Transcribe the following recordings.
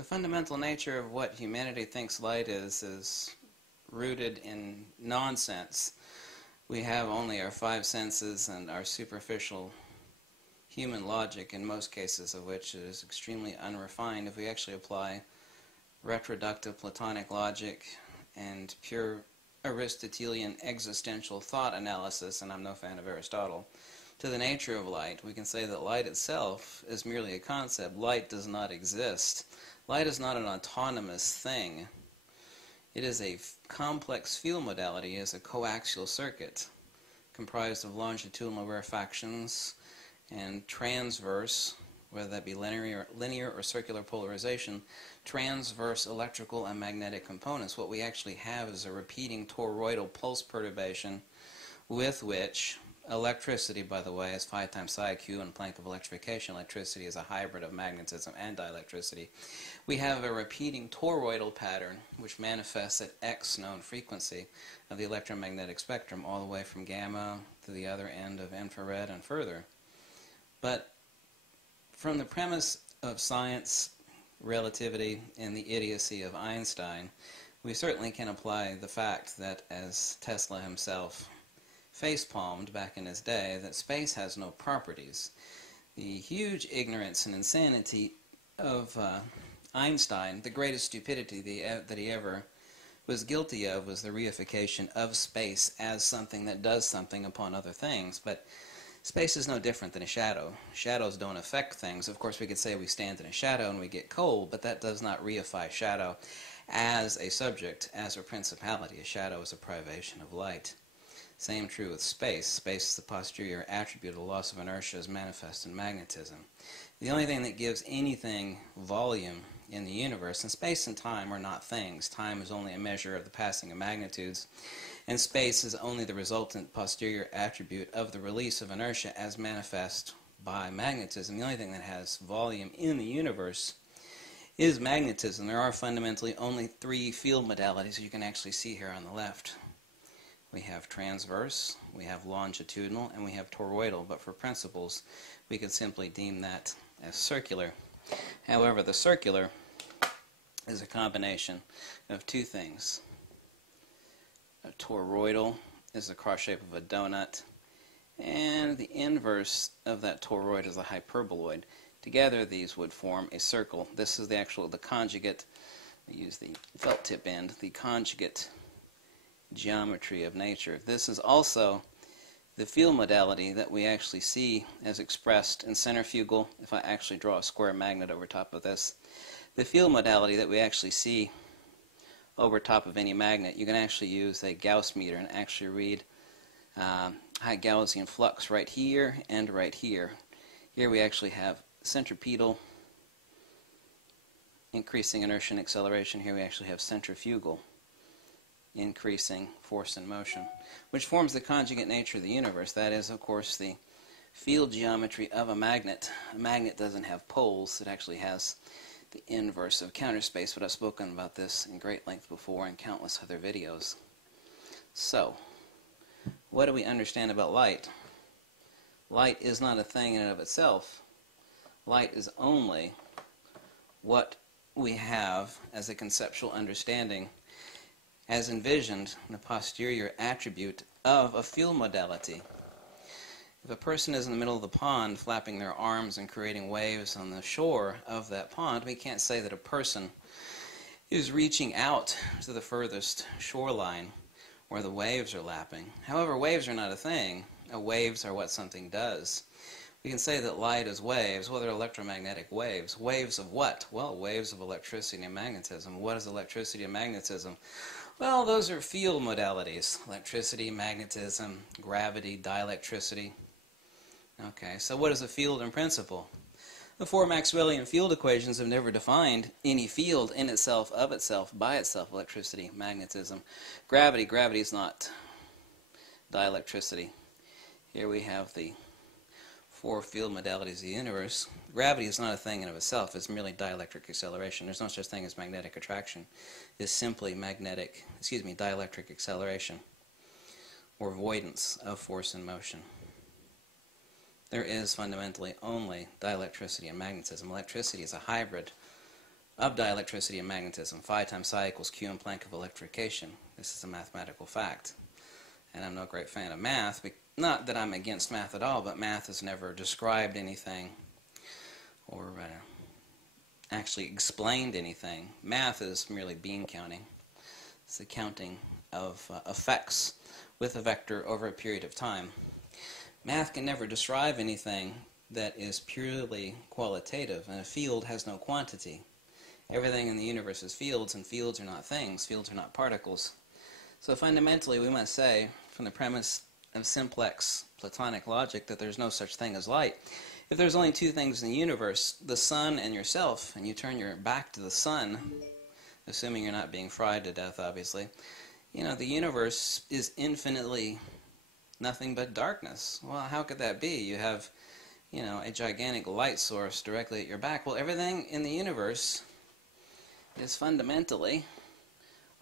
The fundamental nature of what humanity thinks light is rooted in nonsense. We have only our five senses and our superficial human logic, in most cases of which it is extremely unrefined. If we actually apply retroductive Platonic logic and pure Aristotelian existential thought analysis, and I'm no fan of Aristotle, to the nature of light, we can say that light itself is merely a concept. Light does not exist. Light is not an autonomous thing. It is a complex field modality, it is a coaxial circuit comprised of longitudinal rarefactions and transverse, whether that be linear or circular polarization, transverse electrical and magnetic components. What we actually have is a repeating toroidal pulse perturbation with which electricity, by the way, is phi times psi q in Planck of electrification. Electricity is a hybrid of magnetism and dielectricity. We have a repeating toroidal pattern which manifests at x known frequency of the electromagnetic spectrum, all the way from gamma to the other end of infrared and further. But from the premise of science, relativity, and the idiocy of Einstein, we certainly can apply the fact that, as Tesla himself facepalmed back in his day, that space has no properties. The huge ignorance and insanity of Einstein, the greatest stupidity that he ever was guilty of, was the reification of space as something that does something upon other things. But space is no different than a shadow. Shadows don't affect things. Of course, we could say we stand in a shadow and we get cold, but that does not reify shadow as a subject, as a principality. A shadow is a privation of light. Same true with space. Space is the posterior attribute of the loss of inertia as manifest in magnetism. The only thing that gives anything volume in the universe, and space and time are not things. Time is only a measure of the passing of magnitudes, and space is only the resultant posterior attribute of the release of inertia as manifest by magnetism. The only thing that has volume in the universe is magnetism. There are fundamentally only three field modalities you can actually see here on the left. We have transverse, we have longitudinal, and we have toroidal, but for principles we could simply deem that as circular. However, the circular is a combination of two things. A toroidal is the cross shape of a donut, and the inverse of that toroid is a hyperboloid. Together these would form a circle. This is the conjugate, I use the felt tip end, the conjugate geometry of nature. This is also the field modality that we actually see as expressed in centrifugal. If I actually draw a square magnet over top of this, the field modality that we actually see over top of any magnet, you can actually use a Gauss meter and actually read high Gaussian flux right here and right here. Here we actually have centripetal increasing inertia and acceleration. Here we actually have centrifugal increasing force and motion, which forms the conjugate nature of the universe. That is, of course, the field geometry of a magnet. A magnet doesn't have poles. It actually has the inverse of counter space, but I've spoken about this in great length before in countless other videos. So, what do we understand about light? Light is not a thing in and of itself. Light is only what we have as a conceptual understanding as envisioned in the posterior attribute of a field modality. If a person is in the middle of the pond flapping their arms and creating waves on the shore of that pond, we can't say that a person is reaching out to the furthest shoreline where the waves are lapping. However, waves are not a thing. Waves are what something does. We can say that light is waves. Well, they're electromagnetic waves. Waves of what? Well, waves of electricity and magnetism. What is electricity and magnetism? Well, those are field modalities. Electricity, magnetism, gravity, dielectricity. Okay, so what is a field in principle? The four Maxwellian field equations have never defined any field in itself, of itself, by itself. Electricity, magnetism, gravity. Gravity is not dielectricity. Here we have the four field modalities of the universe. Gravity is not a thing in of itself. It's merely dielectric acceleration. There's no such thing as magnetic attraction. It's simply dielectric acceleration, or avoidance of force and motion. There is fundamentally only dielectricity and magnetism. Electricity is a hybrid of dielectricity and magnetism. Phi times psi equals Q in Planck of electrification. This is a mathematical fact. And I'm no great fan of math. Not that I'm against math at all, but math has never described anything or actually explained anything. Math is merely bean counting. It's the counting of effects with a vector over a period of time. Math can never describe anything that is purely qualitative, and a field has no quantity. Everything in the universe is fields, and fields are not things. Fields are not particles. So fundamentally, we must say, from the premise of simplex Platonic logic, that there's no such thing as light. If there's only two things in the universe, the sun and yourself, and you turn your back to the sun, assuming you're not being fried to death, obviously, you know, the universe is infinitely nothing but darkness. Well, how could that be? You have, you know, a gigantic light source directly at your back. Well, everything in the universe is fundamentally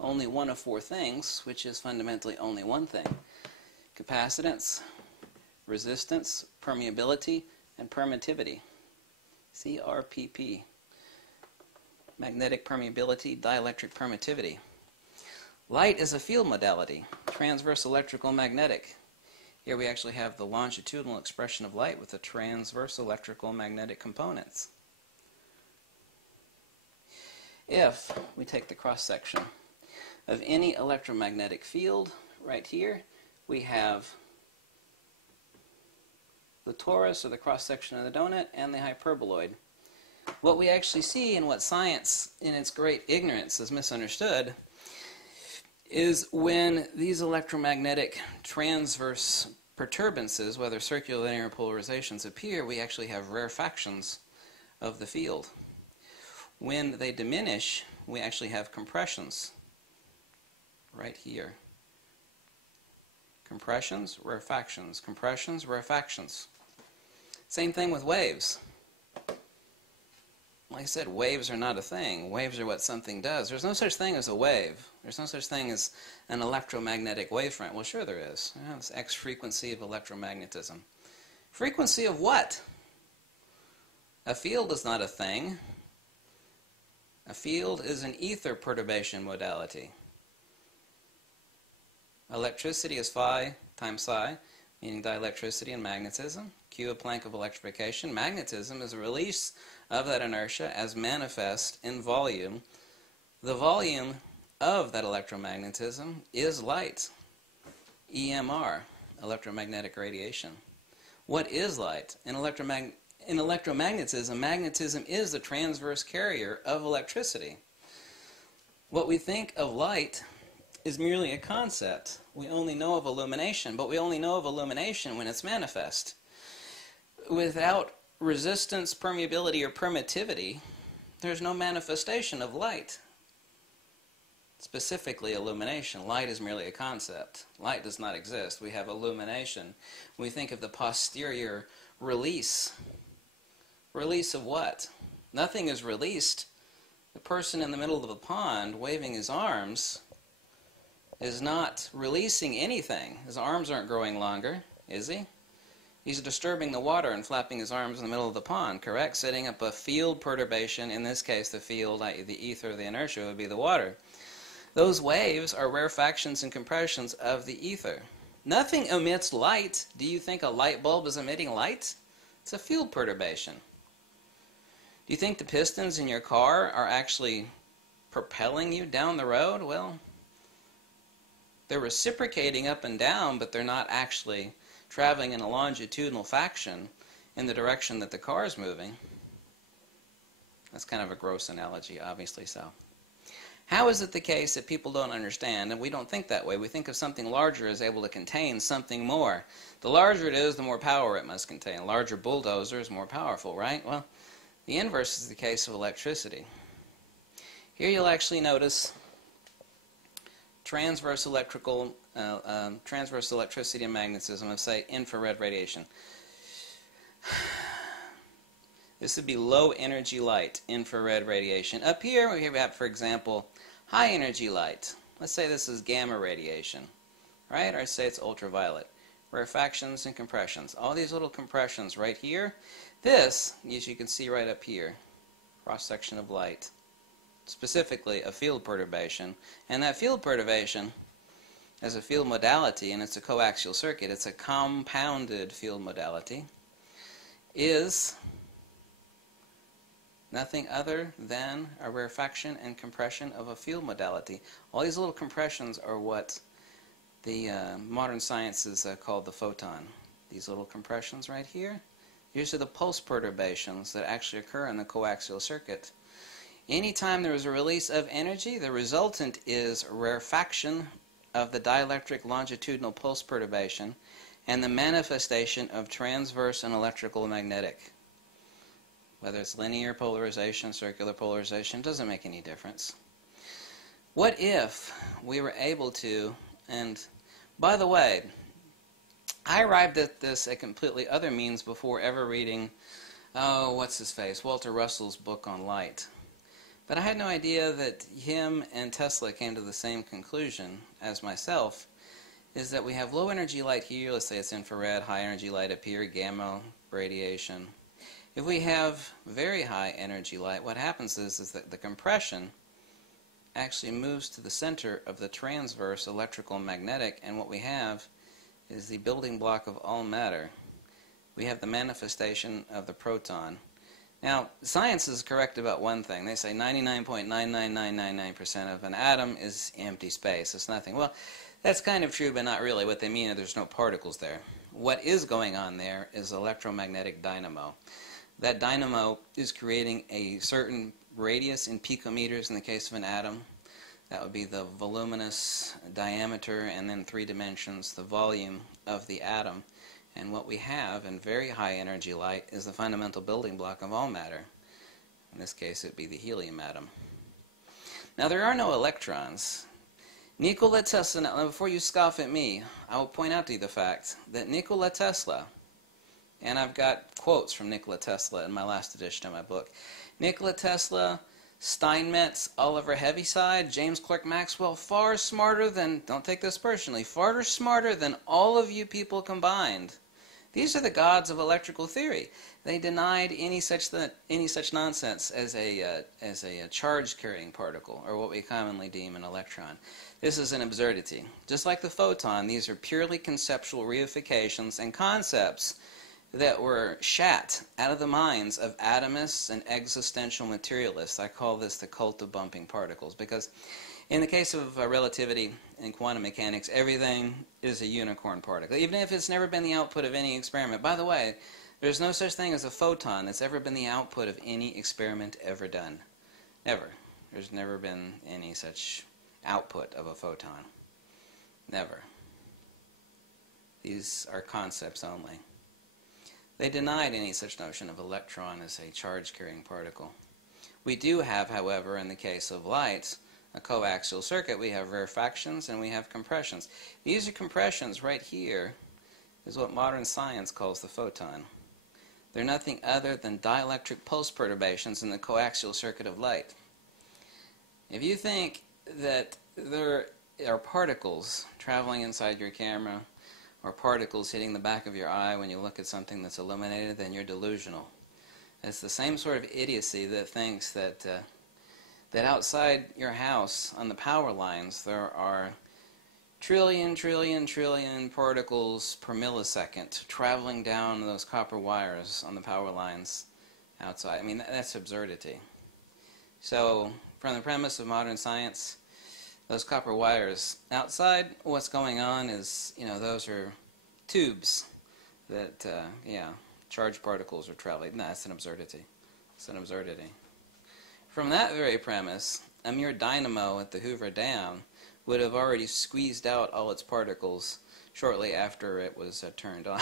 only one of four things, which is fundamentally only one thing: capacitance, resistance, permeability, and permittivity. CRPP. Magnetic permeability, dielectric permittivity. Light is a field modality, transverse electrical magnetic. Here we actually have the longitudinal expression of light with the transverse electrical magnetic components. If we take the cross-section of any electromagnetic field, right here, we have the torus, or the cross-section of the donut, and the hyperboloid. What we actually see, and what science, in its great ignorance, has misunderstood, is when these electromagnetic transverse perturbances, whether circular or linear polarizations, appear, we actually have rarefactions of the field. When they diminish, we actually have compressions right here. Compressions, rarefactions, compressions, rarefactions. Same thing with waves. Like I said, waves are not a thing. Waves are what something does. There's no such thing as a wave. There's no such thing as an electromagnetic wavefront. Well, sure there is. You know, it's X frequency of electromagnetism. Frequency of what? A field is not a thing. A field is an ether perturbation modality. Electricity is phi times psi, meaning dielectricity and magnetism. Q, a Planck of electrification. Magnetism is a release of that inertia as manifest in volume. The volume of that electromagnetism is light. EMR, electromagnetic radiation. What is light? In electromagnetism, magnetism is the transverse carrier of electricity. What we think of light is merely a concept. We only know of illumination, but we only know of illumination when it's manifest. Without resistance, permeability, or permittivity, there's no manifestation of light. Specifically, illumination. Light is merely a concept. Light does not exist. We have illumination. We think of the posterior release. Release of what? Nothing is released. The person in the middle of the pond waving his arms is not releasing anything. His arms aren't growing longer, is he? He's disturbing the water and flapping his arms in the middle of the pond, correct? Setting up a field perturbation. In this case, the field, i.e. the ether, the inertia, would be the water. Those waves are rarefactions and compressions of the ether. Nothing emits light. Do you think a light bulb is emitting light? It's a field perturbation. Do you think the pistons in your car are actually propelling you down the road? Well, they're reciprocating up and down, but they're not actually traveling in a longitudinal faction in the direction that the car is moving. That's kind of a gross analogy, obviously so. How is it the case that people don't understand, and we don't think that way? We think of something larger as able to contain something more. The larger it is, the more power it must contain. A larger bulldozer is more powerful, right? Well, the inverse is the case of electricity. Here you'll actually notice transverse electricity and magnetism of, say, infrared radiation. This would be low energy light, infrared radiation. Up here we have, for example, high energy light. Let's say this is gamma radiation, right? Or say it's ultraviolet. Rarefactions and compressions. All these little compressions right here. This, as you can see right up here, cross section of light. specifically a field perturbation. And that field perturbation as a field modality, and it's a coaxial circuit, it's a compounded field modality, is nothing other than a rarefaction and compression of a field modality. All these little compressions are what the modern sciences call the photon. These little compressions right here, these are the pulse perturbations that actually occur in the coaxial circuit. Anytime there is a release of energy, the resultant is rarefaction of the dielectric longitudinal pulse perturbation and the manifestation of transverse and electrical magnetic. Whether it's linear polarization, circular polarization, doesn't make any difference. What if we were able to, and by the way, I arrived at this at completely other means before ever reading, what's his face, Walter Russell's book on light. But I had no idea that him and Tesla came to the same conclusion as myself, is that we have low energy light here, let's say it's infrared, high energy light up here, gamma radiation. If we have very high energy light, what happens is that the compression actually moves to the center of the transverse electrical and magnetic, and what we have is the building block of all matter. We have the manifestation of the proton. Now, science is correct about one thing. They say 99.99999% of an atom is empty space. It's nothing. Well, that's kind of true, but not really. What they mean is there's no particles there. What is going on there is electromagnetic dynamo. That dynamo is creating a certain radius in picometers in the case of an atom. That would be the voluminous diameter, and then 3 dimensions, the volume of the atom. And what we have in very high energy light is the fundamental building block of all matter. In this case, it would be the helium atom. Now, there are no electrons. Nikola Tesla, now before you scoff at me, I will point out to you the fact that Nikola Tesla, and I've got quotes from Nikola Tesla in my last edition of my book, Nikola Tesla, Steinmetz, Oliver Heaviside, James Clerk Maxwell, far smarter than, don't take this personally, far smarter than all of you people combined. These are the gods of electrical theory. They denied any such nonsense as a charge-carrying particle, or what we commonly deem an electron. This is an absurdity. Just like the photon, these are purely conceptual reifications and concepts that were shat out of the minds of atomists and existential materialists. I call this the cult of bumping particles, because in the case of relativity and quantum mechanics, everything is a unicorn particle, even if it's never been the output of any experiment. By the way, there's no such thing as a photon that's ever been the output of any experiment ever done. Never. There's never been any such output of a photon. Never. These are concepts only. They denied any such notion of electron as a charge-carrying particle. We do have, however, in the case of light, a coaxial circuit. We have rarefactions and we have compressions. These are compressions right here is what modern science calls the photon. They're nothing other than dielectric pulse perturbations in the coaxial circuit of light. If you think that there are particles traveling inside your camera, or particles hitting the back of your eye when you look at something that's illuminated, then you're delusional. It's the same sort of idiocy that thinks that that outside your house on the power lines there are trillion particles per millisecond traveling down those copper wires on the power lines outside. I mean, that's absurdity. So, from the premise of modern science, those copper wires outside, what's going on is, those are tubes that, charged particles are traveling. No, that's an absurdity. It's an absurdity. From that very premise, a mere dynamo at the Hoover Dam would have already squeezed out all its particles shortly after it was turned on.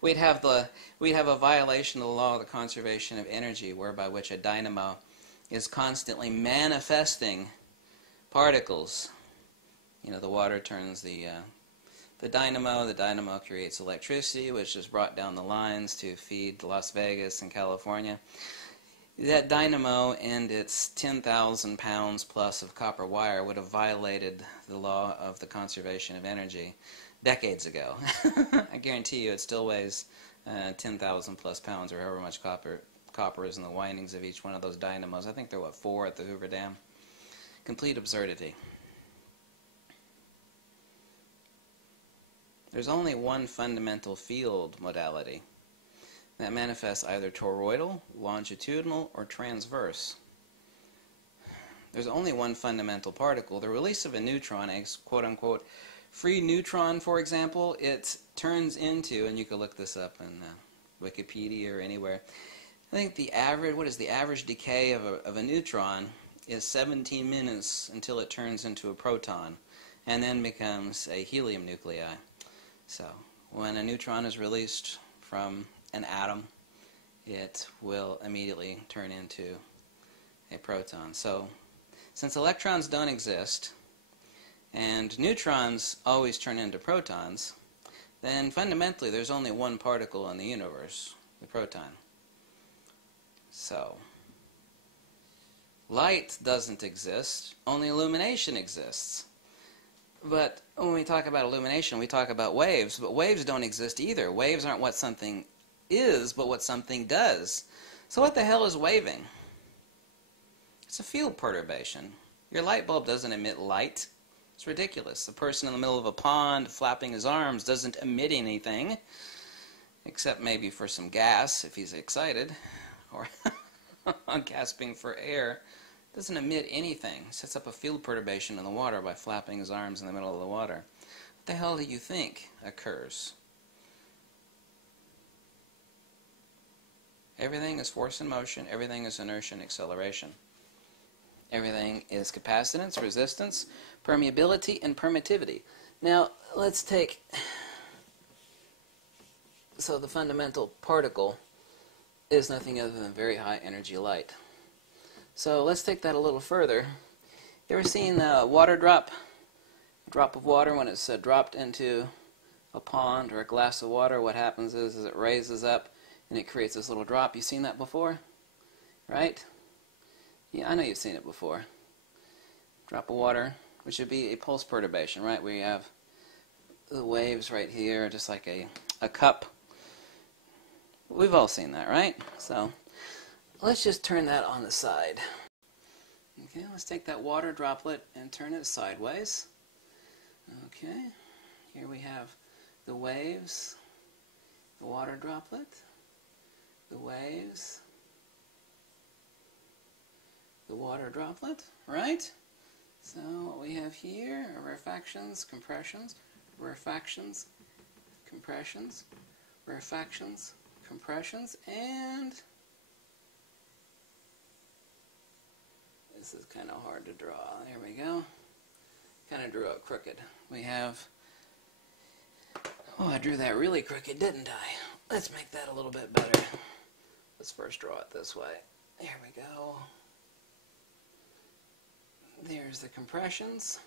we'd have a violation of the law of the conservation of energy, whereby which a dynamo is constantly manifesting particles. The water turns the dynamo creates electricity, which is brought down the lines to feed Las Vegas and California. That dynamo and its 10,000 pounds plus of copper wire would have violated the law of the conservation of energy decades ago. I guarantee you it still weighs 10,000 plus pounds, or however much copper copper is in the windings of each one of those dynamos. I think there are, what, 4 at the Hoover Dam? Complete absurdity. There's only one fundamental field modality that manifests either toroidal, longitudinal, or transverse. There's only one fundamental particle. The release of a neutron, a quote-unquote free neutron, for example, it turns into, and you can look this up in Wikipedia or anywhere, I think the average, what is the average decay of a neutron is 17 minutes until it turns into a proton and then becomes a helium nuclei. So when a neutron is released from an atom, it will immediately turn into a proton. So since electrons don't exist and neutrons always turn into protons, then fundamentally there's only one particle in the universe, the proton. So light doesn't exist, only illumination exists. But when we talk about illumination, we talk about waves, but waves don't exist either. Waves aren't what something is, but what something does. So what the hell is waving? It's a field perturbation. Your light bulb doesn't emit light. It's ridiculous. The person in the middle of a pond flapping his arms doesn't emit anything, except maybe for some gas if he's excited, or gasping for air. Doesn't emit anything. Sets up a field perturbation in the water by flapping his arms in the middle of the water. What the hell do you think occurs? Everything is force and motion. Everything is inertia and acceleration. Everything is capacitance, resistance, permeability, and permittivity. Now, let's take, so the fundamental particle is nothing other than very high energy light. So let's take that a little further. You ever seen a water drop? A drop of water, when it's dropped into a pond or a glass of water, what happens is it raises up and it creates this little drop. You've seen that before? Right? Yeah, I know you've seen it before. Drop of water, which would be a pulse perturbation, right? Where you have the waves right here, just like a cup. We've all seen that, right? So let's just turn that on the side. Okay, let's take that water droplet and turn it sideways. Okay, here we have the waves, the water droplet, the waves, the water droplet, right? So what we have here are rarefactions, compressions, rarefactions, compressions, rarefactions, compressions, and this is kind of hard to draw. There we go. Kind of drew it crooked. We have, oh, I drew that really crooked, didn't I? Let's make that a little bit better. Let's first draw it this way. There we go. There's the compressions,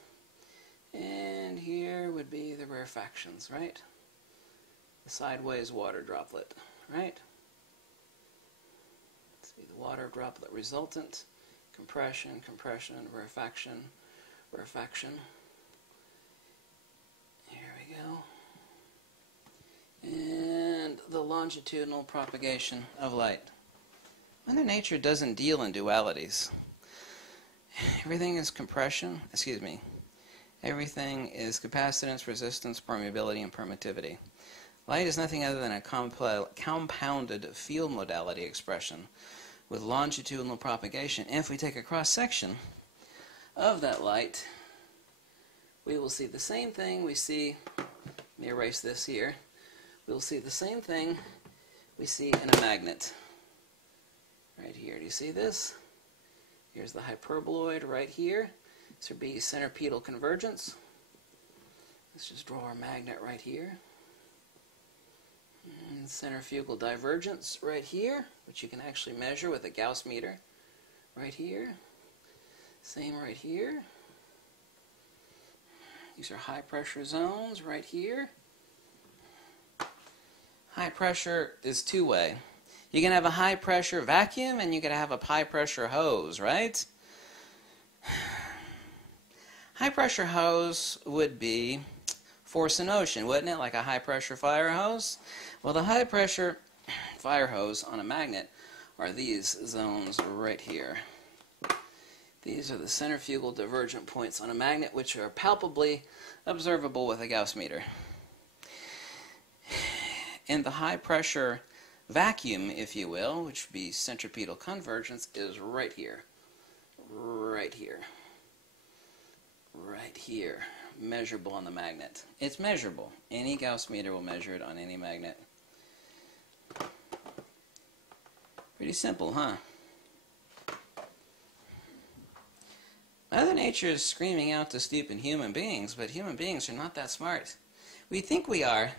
and here would be the rarefactions, right? The sideways water droplet, right? Let's see, the water droplet resultant, compression, compression, rarefaction, rarefaction. Here we go. And the longitudinal propagation of light. Mother Nature doesn't deal in dualities. Everything is compression, everything is capacitance, resistance, permeability, and permittivity. Light is nothing other than a compounded field modality expression with longitudinal propagation. And if we take a cross-section of that light, we will see the same thing we see, let me erase this here, we will see the same thing we see in a magnet. Right here, do you see this? Here's the hyperboloid right here. This would be centripetal convergence. Let's just draw our magnet right here. And centrifugal divergence right here, which you can actually measure with a Gauss meter. Right here. Same right here. These are high pressure zones right here. High pressure is two-way. You can have a high pressure vacuum and you can have a high pressure hose, right? High pressure hose would be force and motion, wouldn't it? Like a high pressure fire hose? Well, the high pressure fire hose on a magnet are these zones right here. These are the centrifugal divergent points on a magnet, which are palpably observable with a Gauss meter. And the high pressure vacuum, if you will, which would be centripetal convergence, is right here. Right here. Right here. Measurable on the magnet. It's measurable. Any Gauss meter will measure it on any magnet. Pretty simple, huh? Mother Nature is screaming out to stupid human beings, but human beings are not that smart. We think we are.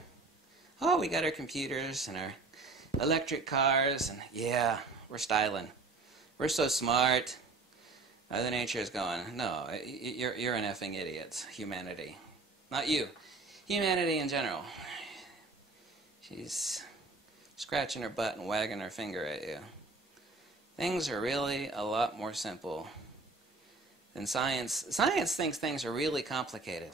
Oh, we got our computers and our electric cars, and yeah, we're styling. We're so smart. Mother Nature is going, no, you're an effing idiot, humanity. Not you. Humanity in general. She's scratching her butt and wagging her finger at you. Things are really a lot more simple than science. Science thinks things are really complicated.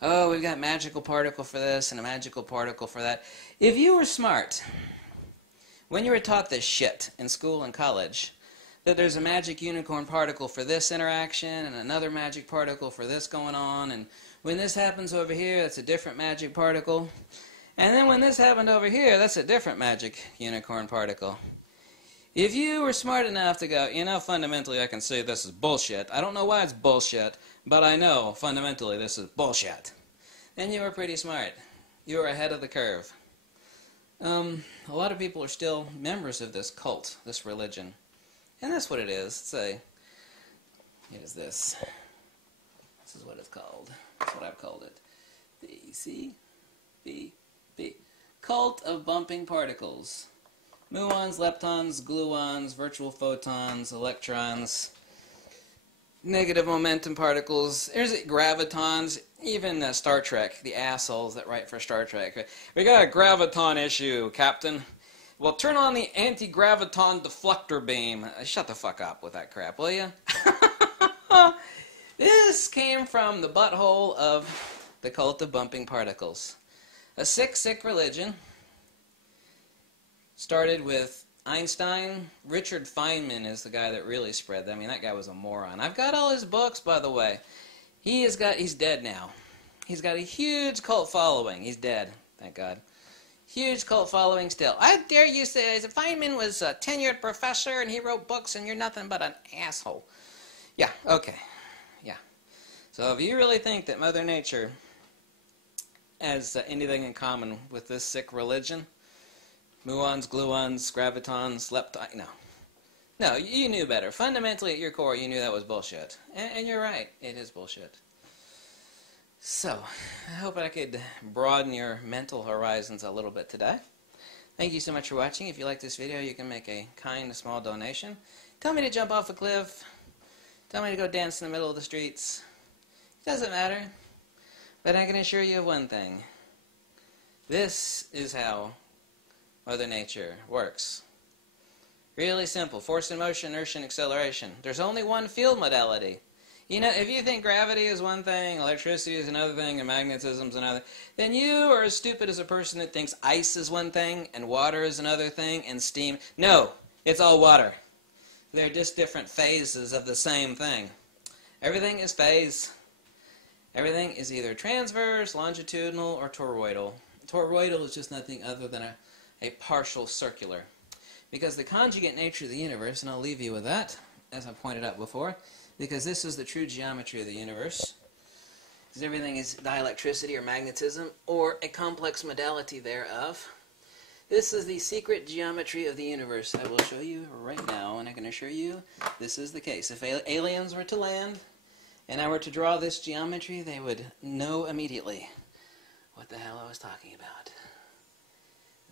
Oh, we've got a magical particle for this and a magical particle for that. If you were smart, when you were taught this shit in school and college, that there's a magic unicorn particle for this interaction and another magic particle for this going on, and when this happens over here, that's a different magic particle, and then when this happened over here, that's a different magic unicorn particle. If you were smart enough to go, you know, fundamentally I can say this is bullshit. I don't know why it's bullshit, but I know fundamentally this is bullshit. Then you were pretty smart. You were ahead of the curve. A lot of people are still members of this cult, this religion. And that's what it is. It is this. This is what it's called. That's what I've called it. B. Cult of bumping particles. Muons, leptons, gluons, virtual photons, electrons, negative momentum particles. There's gravitons. Even Star Trek, the assholes that write for Star Trek. We got a graviton issue, Captain. Well, turn on the anti-graviton deflector beam. Shut the fuck up with that crap, will you? This came from the butthole of the cult of bumping particles. A sick, sick religion. Started with Einstein. Richard Feynman is the guy that really spread them. I mean, that guy was a moron. I've got all his books, by the way. He's dead now. He's got a huge cult following. He's dead, thank God. Huge cult following still. I dare you say Feynman was a tenured professor and he wrote books and you're nothing but an asshole. Yeah, okay. Yeah. So if you really think that Mother Nature has anything in common with this sick religion, muons, gluons, gravitons, leptons, no. No, you knew better. Fundamentally, at your core, you knew that was bullshit. And you're right. It is bullshit. So, I hope I could broaden your mental horizons a little bit today. Thank you so much for watching. If you like this video, you can make a kind, small donation. Tell me to jump off a cliff. Tell me to go dance in the middle of the streets. It doesn't matter. But I can assure you of one thing. This is how Mother Nature works. Really simple. Force and motion, inertia and acceleration. There's only one field modality. You know, if you think gravity is one thing, electricity is another thing, and magnetism is another, then you are as stupid as a person that thinks ice is one thing, and water is another thing, and steam. No, it's all water. They're just different phases of the same thing. Everything is phase. Everything is either transverse, longitudinal, or toroidal. Toroidal is just nothing other than a partial circular. Because the conjugate nature of the universe, and I'll leave you with that, as I pointed out before, because this is the true geometry of the universe. Because everything is dielectricity or magnetism, or a complex modality thereof. This is the secret geometry of the universe. I will show you right now, and I can assure you this is the case. If aliens were to land, and I were to draw this geometry, they would know immediately what the hell I was talking about.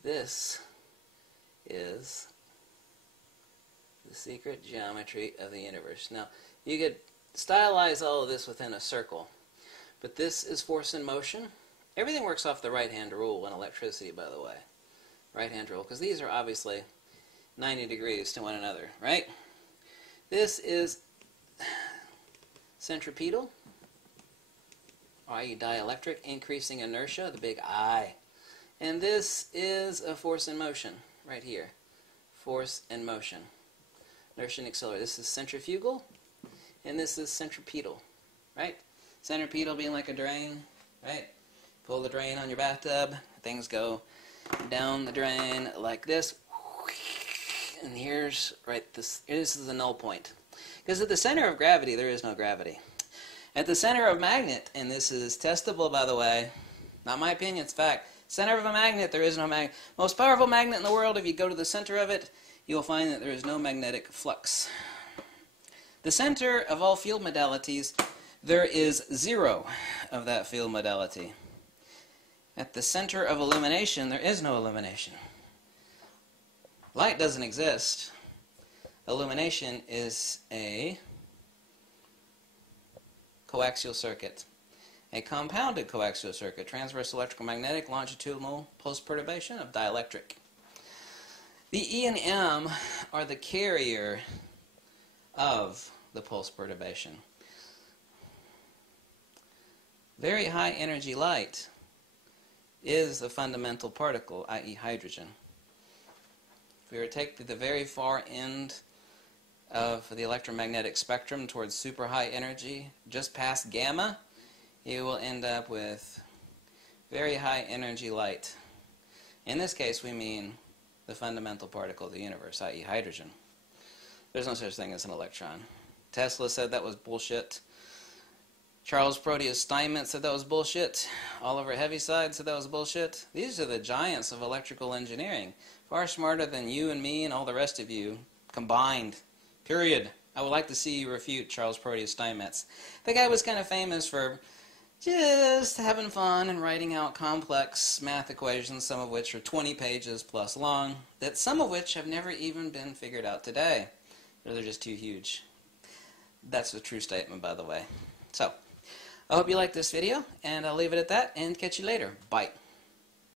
This is the secret geometry of the universe. Now, you could stylize all of this within a circle, but this is force and motion. Everything works off the right-hand rule in electricity, by the way. Right-hand rule, because these are obviously 90 degrees to one another, right? This is centripetal, i.e. dielectric, increasing inertia, the big I. And this is a force and motion, right here. force, and motion. Inertia and acceleration. This is centrifugal, and this is centripetal, right? Centripetal being like a drain, right? Pull the drain on your bathtub, things go down the drain like this, and here's this is the null point. Because at the center of gravity, there is no gravity. At the center of magnet, and this is testable, by the way, not my opinion, it's fact, center of a magnet, there is no magnet. Most powerful magnet in the world, if you go to the center of it, you will find that there is no magnetic flux. The center of all field modalities, there is zero of that field modality. At the center of illumination, there is no illumination. Light doesn't exist. Illumination is a coaxial circuit. A compounded coaxial circuit, transverse electrical magnetic, longitudinal pulse perturbation of dielectric. The E and M are the carrier of the pulse perturbation. Very high energy light is a fundamental particle, i.e. hydrogen. If we were to take the very far end of the electromagnetic spectrum towards super high energy, just past gamma, you will end up with very high energy light. In this case, we mean the fundamental particle of the universe, i.e. hydrogen. There's no such thing as an electron. Tesla said that was bullshit. Charles Proteus Steinmetz said that was bullshit. Oliver Heaviside said that was bullshit. These are the giants of electrical engineering. Far smarter than you and me and all the rest of you combined. Period. I would like to see you refute Charles Proteus Steinmetz. The guy was kind of famous for just having fun and writing out complex math equations, some of which are 20 pages plus long, that some of which have never even been figured out today. Or they're just too huge. That's a true statement, by the way. So, I hope you liked this video, and I'll leave it at that, and catch you later. Bye.